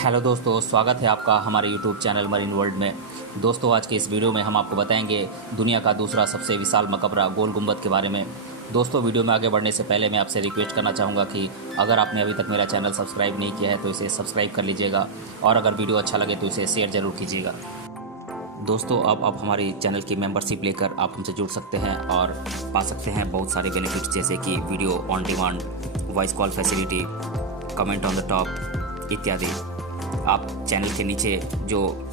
Hello दोस्तों, स्वागत है आपका हमारे यूट्यूब चैनल मरीन वर्ल्ड में। दोस्तों, आज के इस वीडियो में हम आपको बताएंगे दुनिया का दूसरा सबसे विशाल मकबरा गोल गुंबद के बारे में। दोस्तों, वीडियो में आगे बढ़ने से पहले मैं आपसे रिक्वेस्ट करना चाहूँगा कि अगर आपने अभी तक मेरा चैनल सब्सक्राइब नहीं किया है तो इसे सब्सक्राइब कर लीजिएगा और अगर वीडियो अच्छा लगे तो इसे शेयर ज़रूर कीजिएगा। दोस्तों, अब आप हमारी चैनल की मेंबरशिप लेकर आप हमसे जुड़ सकते हैं और पा सकते हैं बहुत सारे बेनिफिट्स, जैसे कि video on demand, voice call facility, comment on the top इत्यादि। आप चैनल के नीचे जो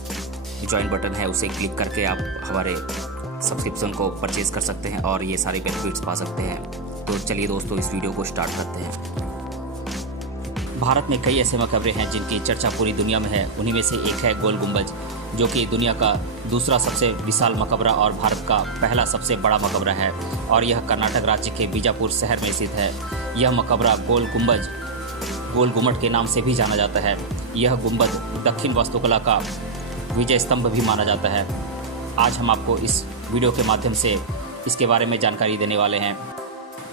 ज्वाइन बटन है उसे क्लिक करके आप हमारे सब्सक्रिप्शन को परचेज़ कर सकते हैं और ये सारे बेनिफिट्स पा सकते हैं। तो चलिए दोस्तों, इस वीडियो को स्टार्ट करते हैं। भारत में कई ऐसे मकबरे हैं जिनकी चर्चा पूरी दुनिया में है। उन्हीं में से एक है गोल गुंबज, जो कि दुनिया का दूसरा सबसे विशाल मकबरा और भारत का पहला सबसे बड़ा मकबरा है और यह कर्नाटक राज्य के बीजापुर शहर में स्थित है। यह मकबरा गोल गुंबज, गोल गुम्बद के नाम से भी जाना जाता है। यह गुंबद दक्षिण वास्तुकला का विजय स्तंभ भी माना जाता है। आज हम आपको इस वीडियो के माध्यम से इसके बारे में जानकारी देने वाले हैं।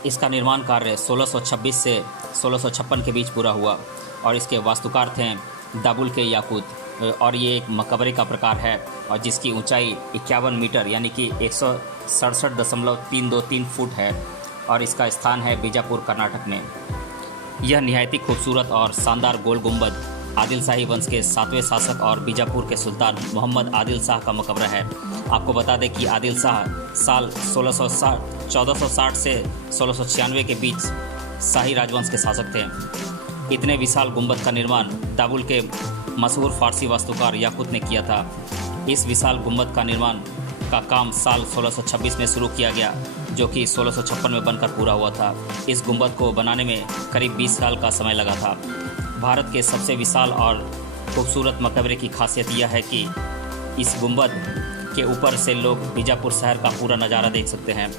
इसका निर्माण कार्य 1626 से 1656 के बीच पूरा हुआ और इसके वास्तुकार थे दाबुल के याकूत। और ये एक मकबरे का प्रकार है और जिसकी ऊंचाई 51 मीटर यानी कि 167.323 फुट है और इसका स्थान है बीजापुर, कर्नाटक में। यह निहायती खूबसूरत और शानदार गोल गुंबद आदिल शाही वंश के 7वें शासक और बीजापुर के सुल्तान मोहम्मद आदिल शाह का मकबरा है। आपको बता दें कि आदिल शाह साल 1460 से 1696 के बीच शाही राजवंश के शासक थे। इतने विशाल गुंबद का निर्माण दाबुल के मशहूर फारसी वास्तुकार याकूत ने किया था। इस विशाल गुंबद का निर्माण का काम साल 1626 में शुरू किया गया, जो कि 1656 में बनकर पूरा हुआ था। इस गुंबद को बनाने में करीब 20 साल का समय लगा था। भारत के सबसे विशाल और खूबसूरत मकबरे की खासियत यह है कि इस गुंबद के ऊपर से लोग बीजापुर शहर का पूरा नज़ारा देख सकते हैं।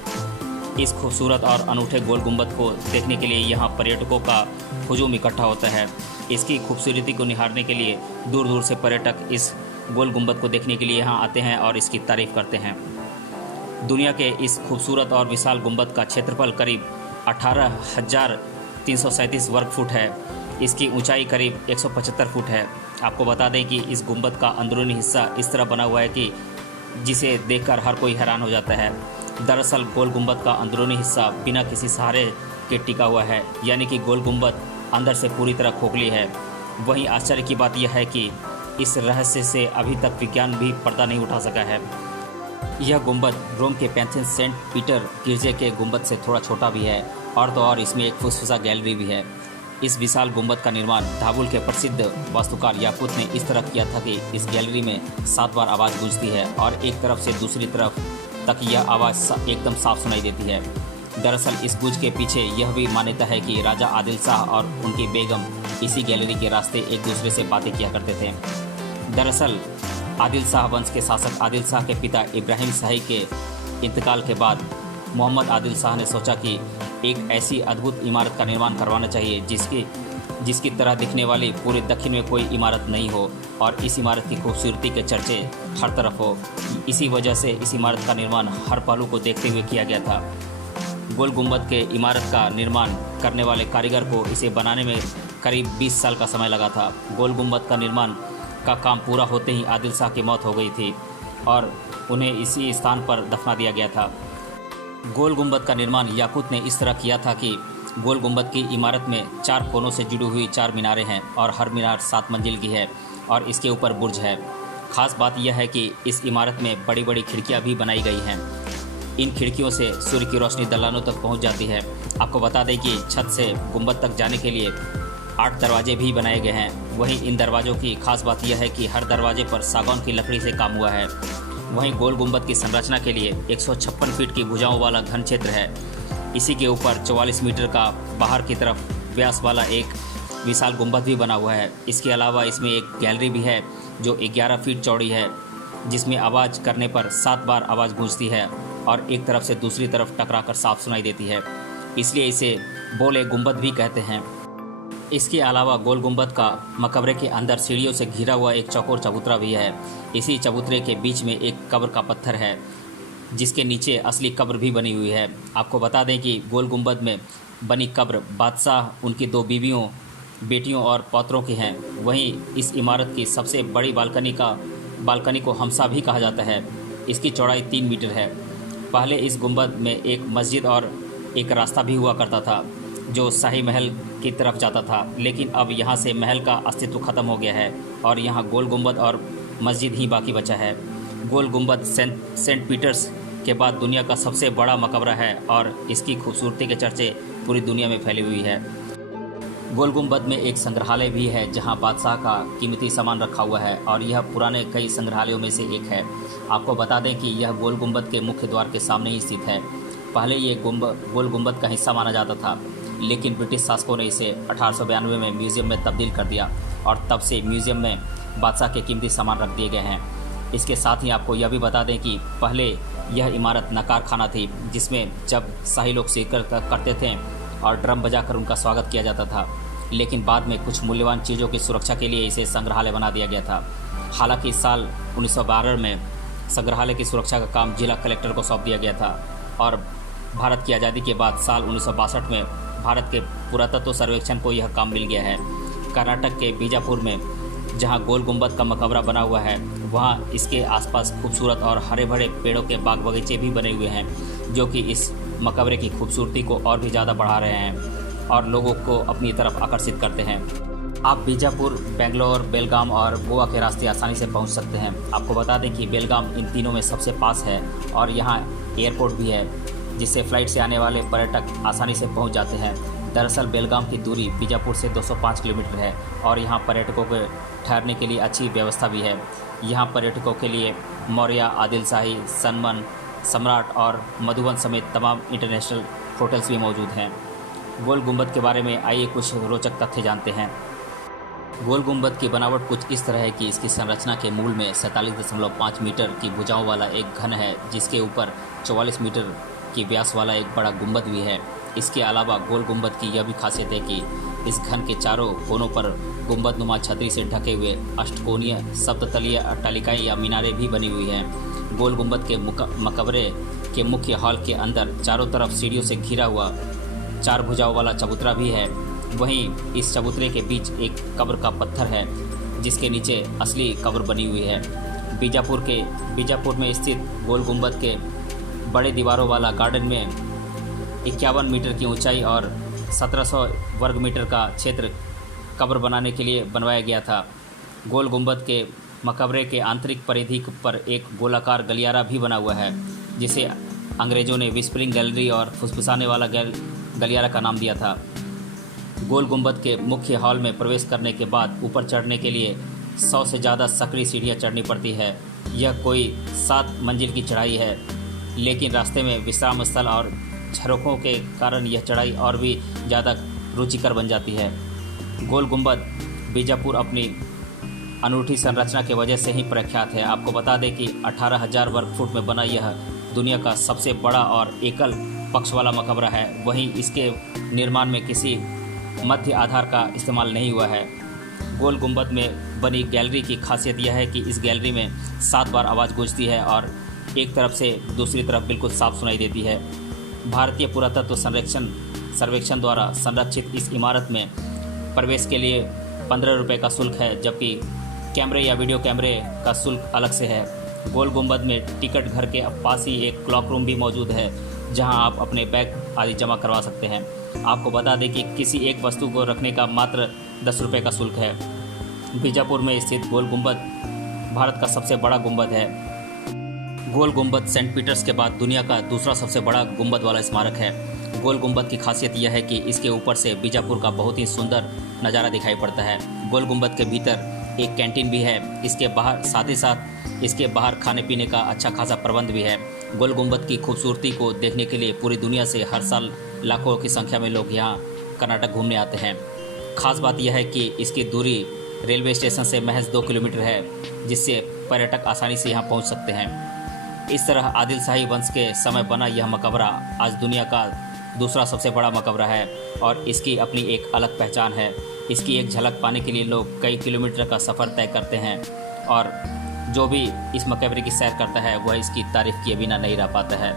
इस खूबसूरत और अनूठे गोल गुंबद को देखने के लिए यहाँ पर्यटकों का हुजूम इकट्ठा होता है। इसकी खूबसूरती को निहारने के लिए दूर दूर से पर्यटक इस गोल गुंबद को देखने के लिए यहाँ आते हैं और इसकी तारीफ करते हैं। दुनिया के इस खूबसूरत और विशाल गुंबद का क्षेत्रफल करीब 18,337 वर्ग फुट है। इसकी ऊंचाई करीब 175 फुट है। आपको बता दें कि इस गुंबद का अंदरूनी हिस्सा इस तरह बना हुआ है कि जिसे देखकर हर कोई हैरान हो जाता है। दरअसल गोल गुंबद का अंदरूनी हिस्सा बिना किसी सहारे के टिका हुआ है, यानी कि गोल गुंबद अंदर से पूरी तरह खोखली है। वहीं आश्चर्य की बात यह है कि इस रहस्य से अभी तक विज्ञान भी पर्दा नहीं उठा सका है। यह गुंबद रोम के पैंथेन सेंट पीटर गिरजे के गुंबद से थोड़ा छोटा भी है और तो और इसमें एक फुसफुसा गैलरी भी है। इस विशाल गुंबद का निर्माण दाबुल के प्रसिद्ध वास्तुकार याकूत ने इस तरह किया था कि इस गैलरी में 7 बार आवाज़ गूंजती है और एक तरफ से दूसरी तरफ तक यह आवाज़ एकदम साफ सुनाई देती है। दरअसल इस गूंज के पीछे यह भी मान्यता है कि राजा आदिल शाह और उनकी बेगम इसी गैलरी के रास्ते एक दूसरे से बातें किया करते थे। दरअसल आदिल शाह वंश के शासक आदिल शाह के पिता इब्राहिम शाही के इंतकाल के बाद मोहम्मद आदिल शाह ने सोचा कि एक ऐसी अद्भुत इमारत का निर्माण करवाना चाहिए जिसकी तरह दिखने वाली पूरे दक्षिण में कोई इमारत नहीं हो और इस इमारत की खूबसूरती के चर्चे हर तरफ हो। इसी वजह से इस इमारत का निर्माण हर पहलू को देखते हुए किया गया था। गोल गुंबद के इमारत का निर्माण करने वाले कारीगर को इसे बनाने में करीब 20 साल का समय लगा था। गोल गुंबद का निर्माण का काम पूरा होते ही आदिल शाह की मौत हो गई थी और उन्हें इसी स्थान पर दफना दिया गया था। गोल गुंबद का निर्माण याकूत ने इस तरह किया था कि गोल गुंबद की इमारत में 4 कोनों से जुड़ी हुई 4 मीनारें हैं और हर मीनार 7 मंजिल की है और इसके ऊपर बुर्ज है। खास बात यह है कि इस इमारत में बड़ी बड़ी खिड़कियां भी बनाई गई हैं। इन खिड़कियों से सूर्य की रोशनी दलानों तक पहुंच जाती है। आपको बता दें कि छत से गुंबद तक जाने के लिए 8 दरवाजे भी बनाए गए हैं। वहीं इन दरवाज़ों की खास बात यह है कि हर दरवाजे पर सागौन की लकड़ी से काम हुआ है। वहीं गोल गुंबद की संरचना के लिए 156 फीट की भुजाओं वाला घन क्षेत्र है। इसी के ऊपर 44 मीटर का बाहर की तरफ व्यास वाला एक विशाल गुंबद भी बना हुआ है। इसके अलावा इसमें एक गैलरी भी है जो 11 फीट चौड़ी है, जिसमें आवाज़ करने पर 7 बार आवाज़ गूंजती है और एक तरफ से दूसरी तरफ टकराकर साफ सुनाई देती है। इसलिए इसे बोले गुंबद भी कहते हैं। इसके अलावा गोल गुंबद का मकबरे के अंदर सीढ़ियों से घिरा हुआ एक चौकोर चबूतरा भी है। इसी चबूतरे के बीच में एक कब्र का पत्थर है जिसके नीचे असली कब्र भी बनी हुई है। आपको बता दें कि गोल गुंबद में बनी कब्र बादशाह, उनकी 2 बीवियों बेटियों और पौत्रों के हैं। वहीं इस इमारत की सबसे बड़ी बालकनी को हमसा भी कहा जाता है। इसकी चौड़ाई 3 मीटर है। पहले इस गुंबद में एक मस्जिद और एक रास्ता भी हुआ करता था जो शाही महल की तरफ जाता था, लेकिन अब यहाँ से महल का अस्तित्व खत्म हो गया है और यहाँ गोल गुंबद और मस्जिद ही बाकी बचा है। गोल गुंबद सेंट पीटर्स के बाद दुनिया का सबसे बड़ा मकबरा है और इसकी खूबसूरती के चर्चे पूरी दुनिया में फैली हुई है। गोल गुंबद में एक संग्रहालय भी है जहां बादशाह का कीमती सामान रखा हुआ है और यह पुराने कई संग्रहालयों में से एक है। आपको बता दें कि यह गोल गुंबद के मुख्य द्वार के सामने ही स्थित है। पहले ये गोल गुंबद का हिस्सा माना जाता था, लेकिन ब्रिटिश शासकों ने इसे 1892 में म्यूज़ियम में तब्दील कर दिया और तब से म्यूज़ियम में बादशाह के कीमती सामान रख दिए गए हैं। इसके साथ ही आपको यह भी बता दें कि पहले यह इमारत नकार खाना थी, जिसमें जब शाही लोग शिरकत करते थे और ड्रम बजाकर उनका स्वागत किया जाता था, लेकिन बाद में कुछ मूल्यवान चीज़ों की सुरक्षा के लिए इसे संग्रहालय बना दिया गया था। हालांकि साल 1912 में संग्रहालय की सुरक्षा का काम जिला कलेक्टर को सौंप दिया गया था और भारत की आज़ादी के बाद साल 1962 में भारत के पुरातत्व सर्वेक्षण को यह काम मिल गया है। कर्नाटक के बीजापुर में जहां गोल गुंबद का मकबरा बना हुआ है, वहां इसके आसपास खूबसूरत और हरे भरे पेड़ों के बाग बगीचे भी बने हुए हैं, जो कि इस मकबरे की खूबसूरती को और भी ज़्यादा बढ़ा रहे हैं और लोगों को अपनी तरफ आकर्षित करते हैं। आप बीजापुर, बेंगलोर, बेलगाम और गोवा के रास्ते आसानी से पहुंच सकते हैं। आपको बता दें कि बेलगाम इन तीनों में सबसे पास है और यहाँ एयरपोर्ट भी है, जिससे फ्लाइट से आने वाले पर्यटक आसानी से पहुंच जाते हैं। दरअसल बेलगाम की दूरी बीजापुर से 205 किलोमीटर है और यहाँ पर्यटकों के ठहरने के लिए अच्छी व्यवस्था भी है। यहाँ पर्यटकों के लिए मौर्य, आदिल शाही, सनमन, सम्राट और मधुबन समेत तमाम इंटरनेशनल होटल्स भी मौजूद हैं। गोल गुंबद के बारे में आइए कुछ रोचक तथ्य जानते हैं। गोल गुंबद की बनावट कुछ इस तरह है कि इसकी संरचना के मूल में 47.5 मीटर की भुजाओं वाला एक घन है, जिसके ऊपर 44 मीटर की व्यास वाला एक बड़ा गुंबद भी है। इसके अलावा गोल गुंबद की यह भी खासियत है कि इस घन के चारों कोनों पर गुंबद नुमा छतरी से ढके हुए अष्टकोणीय सप्ततलीय अट्टालिकाएं या मीनारें भी बनी हुई हैं। गोल गुंबद के मकबरे के मुख्य हॉल के अंदर चारों तरफ सीढ़ियों से घिरा हुआ 4 भुजाओं वाला चबूतरा भी है। वहीं इस चबूतरे के बीच एक कब्र का पत्थर है, जिसके नीचे असली कब्र बनी हुई है। बीजापुर में स्थित गोल गुंबद के बड़े दीवारों वाला गार्डन में 51 मीटर की ऊंचाई और 1700 वर्ग मीटर का क्षेत्र कब्र बनाने के लिए बनवाया गया था। गोल गुंबद के मकबरे के आंतरिक परिधि पर एक गोलाकार गलियारा भी बना हुआ है, जिसे अंग्रेज़ों ने विस्परिंग गैलरी और फुसफुसाने वाला गलियारा का नाम दिया था। गोल गुंबद के मुख्य हॉल में प्रवेश करने के बाद ऊपर चढ़ने के लिए 100 से ज़्यादा सकड़ी सीढ़ियाँ चढ़नी पड़ती है। यह कोई 7 मंजिल की चढ़ाई है, लेकिन रास्ते में विश्राम स्थल और झरोखों के कारण यह चढ़ाई और भी ज़्यादा रुचिकर बन जाती है। गोल गुंबद बीजापुर अपनी अनूठी संरचना की वजह से ही प्रख्यात है। आपको बता दें कि 18,000 वर्ग फुट में बना यह दुनिया का सबसे बड़ा और एकल पक्ष वाला मकबरा है। वहीं इसके निर्माण में किसी मध्य आधार का इस्तेमाल नहीं हुआ है। गोल गुंबद में बनी गैलरी की खासियत यह है कि इस गैलरी में 7 बार आवाज़ गूंजती है और एक तरफ से दूसरी तरफ बिल्कुल साफ सुनाई देती है। भारतीय पुरातत्व सर्वेक्षण द्वारा संरक्षित इस इमारत में प्रवेश के लिए 15 रुपये का शुल्क है, जबकि कैमरे या वीडियो कैमरे का शुल्क अलग से है। गोल गुंबद में टिकट घर के पास ही एक क्लॉक रूम भी मौजूद है, जहां आप अपने बैग आदि जमा करवा सकते हैं। आपको बता दें कि किसी एक वस्तु को रखने का मात्र 10 रुपये का शुल्क है। बीजापुर में स्थित गोल गुंबद भारत का सबसे बड़ा गुंबद है। गोल गुंबद सेंट पीटर्स के बाद दुनिया का दूसरा सबसे बड़ा गुंबद वाला स्मारक है। गोल गुंबद की खासियत यह है कि इसके ऊपर से बीजापुर का बहुत ही सुंदर नज़ारा दिखाई पड़ता है। गोल गुंबद के भीतर एक कैंटीन भी है। इसके बाहर साथ ही साथ इसके बाहर खाने पीने का अच्छा खासा प्रबंध भी है। गोल गुंबद की खूबसूरती को देखने के लिए पूरी दुनिया से हर साल लाखों की संख्या में लोग यहाँ कर्नाटक घूमने आते हैं। खास बात यह है कि इसकी दूरी रेलवे स्टेशन से महज 2 किलोमीटर है, जिससे पर्यटक आसानी से यहाँ पहुँच सकते हैं। इस तरह आदिल शाही वंश के समय बना यह मकबरा आज दुनिया का दूसरा सबसे बड़ा मकबरा है और इसकी अपनी एक अलग पहचान है। इसकी एक झलक पाने के लिए लोग कई किलोमीटर का सफ़र तय करते हैं और जो भी इस मकबरे की सैर करता है वह इसकी तारीफ़ किए बिना नहीं रह पाता है।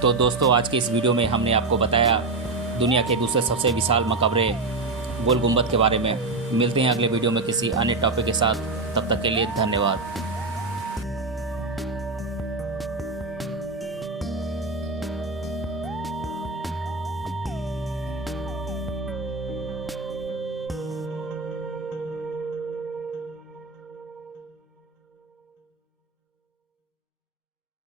तो दोस्तों, आज के इस वीडियो में हमने आपको बताया दुनिया के दूसरे सबसे विशाल मकबरे गोल गुंबद के बारे में। मिलते हैं अगले वीडियो में किसी अन्य टॉपिक के साथ, तब तक के लिए धन्यवाद।